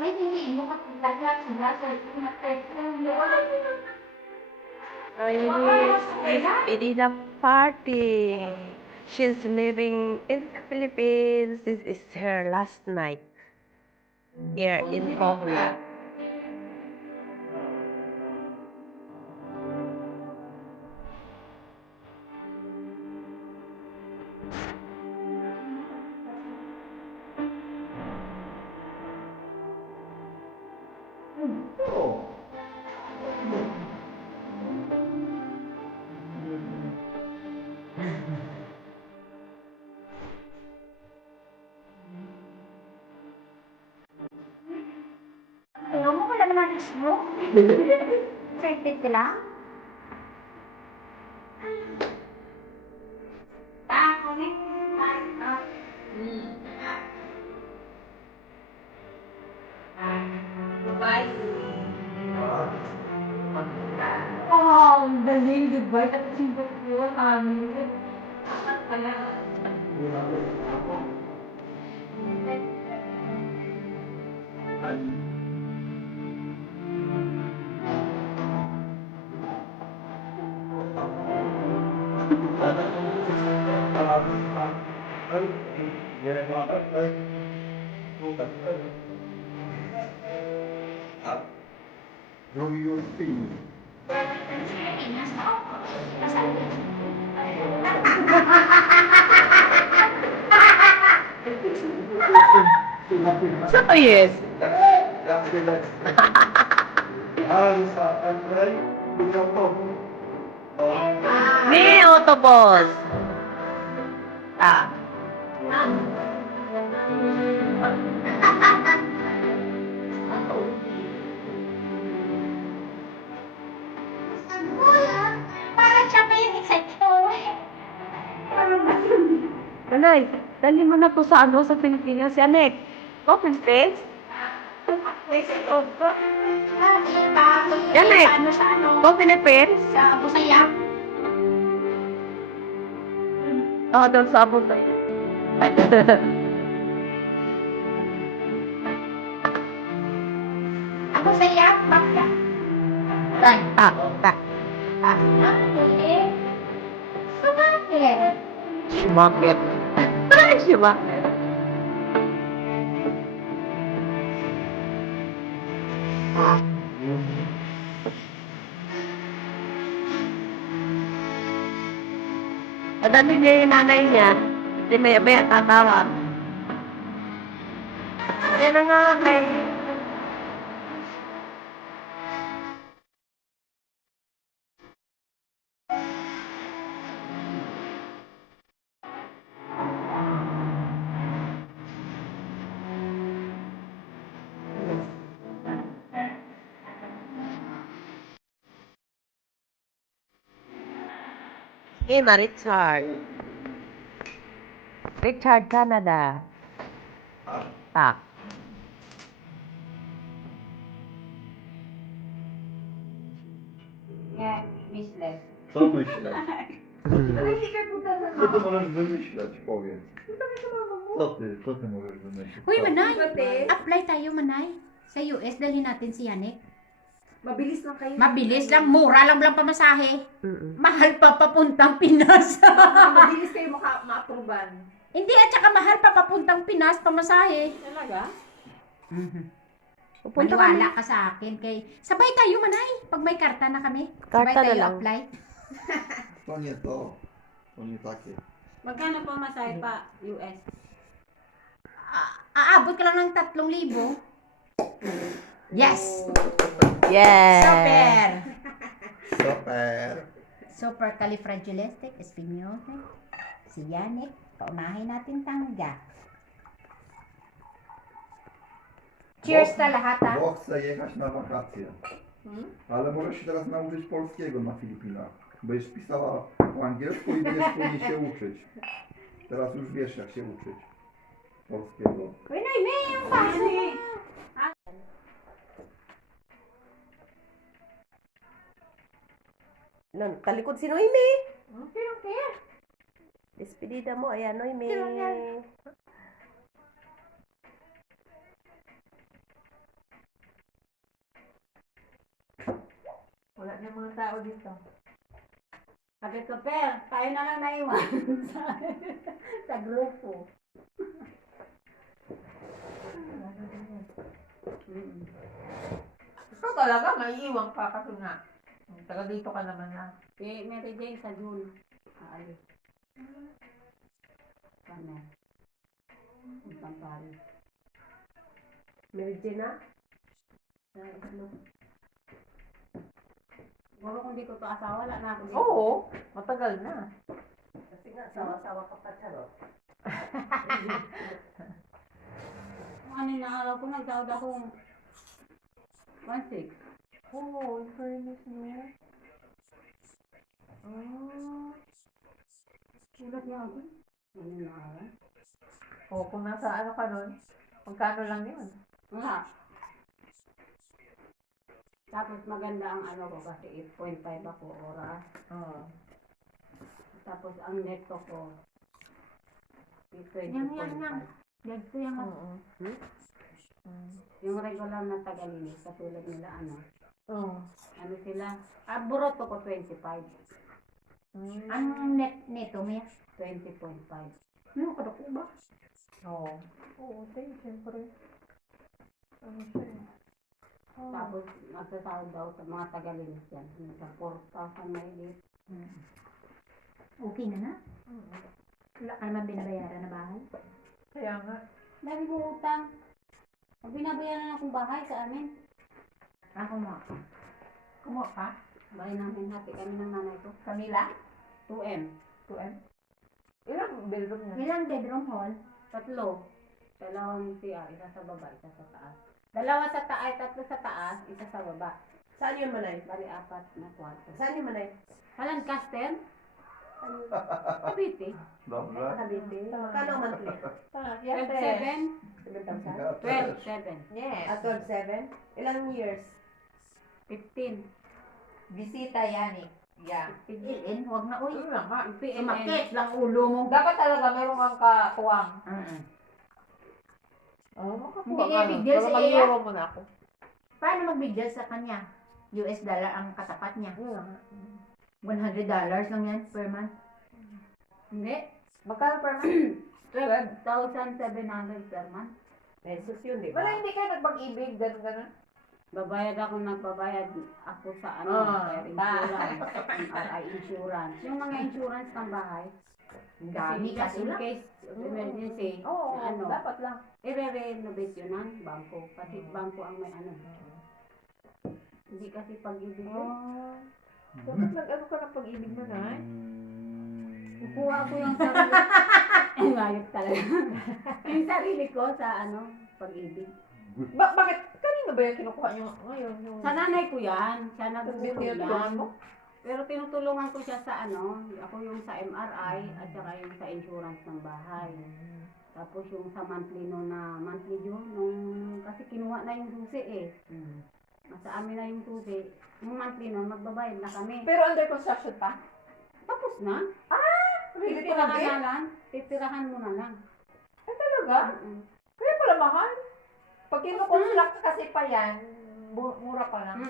It is a party. She's living in the Philippines. This is her last night here in Korea. Ayaw mo, wala naman ang smoke. Perfect ka lang. Oh, ang galing, di ba? At simple ko, amin. So, yes. Ni Autobus. Ah. Parang siya pa yung excited ko. Nanay, dali mo na to sa sa Pilipinas. Si Anek. Go, Philippines? Anek, go, Philippines? Sa Busaya. Oo, doon sa Abu Dhabi. Busaya, bakla. Ah, tak. Okay. Sumakit. Bakit? Si bakit? Pagdating niya yung nanay niya, si Maya tatawag. Yan na nga, kay. Hey, Richard. Richard, Canada. Tak. Nie, myślę. Co myśleć? Co ty możesz wymyśleć, powiedz. Co ty możesz wymyślić? Uy, Co? Manay! Apply tayo, Manay. Sa US, dalhin natin si Yanek. Mabilis lang kayo. Mabilis lang, mura lang pamasahe. Mm-mm. Mahal pa papuntang Pinas. Mabilis kayo ma-approvean. Hindi, at saka mahal pa papuntang Pinas pamasahe. Talaga? Pupunta Maniwala ka sa akin. Sabay tayo, Manay. Pag may karta na kami. Sabay Karta na tayo lang. apply. To nie to. To nie takie. Magkano po masaya pa US? Aabot ka lang ng 3,000. Yes! Yeah. Super! Super. Supercalifragilisticexpialidocious. Si Yanek, paunahin natin tangga. Cheers na lahat, ha? Bo chcę jechać na wakacje. Ale możesz się teraz nauczyć polskiego na Filipinach. Będziesz pisała po angielsku i będziesz później się uczyć. Teraz już wiesz, jak się uczyć polskiego. Uy, Nay, may yung paso mo. Kalikod si Noemi. Pero, Despedida mo, ayan, Noemi. Sino yan? Wala na mga tao dito. Sabi ko, Per, tayo na lang naiwan sa grupo. Ikaw talaga, maiiwan ka kasi nga. Taga dito ka naman na. Si Mary Jane sa June. Aalis. Sana. Puntang Paris. Mary Jane na? Sa Islo. Siguro kung di ko to asawa, wala na ako dito. Oo, matagal na. Kasi nga, sawa-sawa ka pa, charot. Kung ano na araw ko, nagsahod ako 1.6. Oo, in fairness no. Ah. Sulat niya ako. Ano na araw? Oo, kung nasa ano ka nun, magkano lang yun? Wala. Tapos maganda ang ano ko kasi 8.5 ako oras. Oo. Tapos ang neto ko is Yan, yan, yan. 20.5. Ganito yung Oo. Yung regular na tagalinis, katulad nila ano. Oo. Ano sila? Buroto ko 25. ang net nito, may 20.5. ano ka ko ba? Oo. Oo, tayo, siyempre. Ano siya eh. Oo. Tapos magsasahod daw sa mga tagalinis yan. Sa 4,000 may lit. Okay na na? Wala ka naman binabayaran na bahay? Kaya nga. Dami ko utang. Pag binabayaran akong bahay sa amin. Ako mo. Kumuha ka? Bahay namin, hati kami ng nanay ko. Camila? 2M. 2M? Ilang bedroom niya? Ilang bedroom hall? 3. Dalawang CR, isa sa baba, isa sa taas. Dalawa sa taas, 3 sa taas, isa sa baba. Saan yung Manay? Bali 4 na kwarto. Saan yung Manay? Lancaster? Cavite. Dobra? Cavite. Magkano ang monthly? Ah, yes, 12,700? 7,000? 12,700. Yes. At 12,700? Ilang years? 15. Bisita yan eh. Yeah. In, huwag na uy. Yun lang nga. Sumakit lang ulo mo. Dapat talaga meron kang kakuwang. Oo, makakuha Hindi ka. niya big deal Pero si mag-euro mo na ako. Paano mag-big deal sa kanya? US dollar ang katapat niya. Yun lang nga. $100 lang yan per month. Hindi. Magkano per month? 12,700 per month. Pesos yun, di ba? Wala, hindi kayo nagpag-ibig, gano'n. Nagbabayad ako sa ano, Ah, insurance, MRI insurance. Yung mga insurance ng bahay. Ang dami Just kasi in lang. case of emergency, Oo, na ano, dapat lang. i-renovate yun ng bangko. Kasi bangko ang may ano. Hindi kasi pag-ibig yun. Oh. Dapat nag-ano ka ng pag-ibig mo na eh. Kukuha ko yung sarili. Ngayot talaga. Yung sarili ko sa ano, pag-ibig. Bakit? Kanino ba yung kinukuha nyo ngayon? Sa nanay ko yan. Siya Tapos nagtutulungan. tinutulungan mo? Pero tinutulungan ko siya sa ano, ako yung sa MRI at saka yung sa insurance ng bahay. Tapos yung sa monthly no na monthly yun, nung kasi kinuha na yung susi eh. Nasa amin na yung susi. Yung monthly no, magbabayad na kami. Pero under construction pa? Tapos na. Really Titirahan talaga? na lang. Titirahan mo na lang. Ay talaga? Kaya pala mahal. Pag kinukonstruct kasi pa yan, mura pa lang.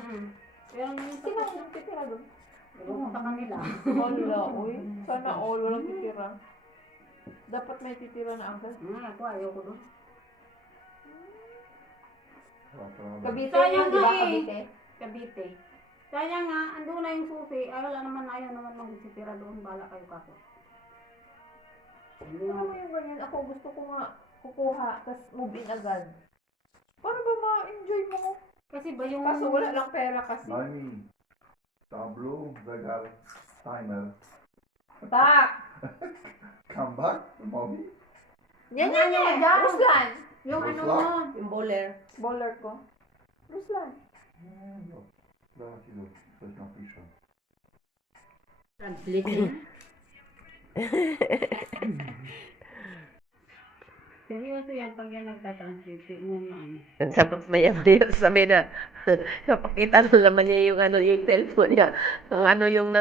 Pero yung Sino ang titira doon? Ewan ko sa kanila. Wala, uy. Sana all walang titira. Dapat may titira na agad. Ako ayoko doon. Cavite Sayang yun, di ba? nga eh. Cavite? Cavite. Sayang nga, andun na yung susi. Ayaw naman magsitira doon. Bala kayo kako. Hindi mo yung ganyan. Ako gusto ko nga kukuha, tapos move in agad. Para ba ma-enjoy mo? Kasi ba yung... Kaso wala lang pera kasi. Mami, tableau, zegar, timer. Tak! Come back, mommy. Yan, Ruslan! Yung ano Ruslan. mo. Yung bowler. Bowler ko. Ruslan. Zaraz ci coś napiszę. Translate. Seryoso yan pag yan nagtatranslate mo ano. Sabi na, napakita na naman niya yung ano, yung cellphone niya. Ang ano yung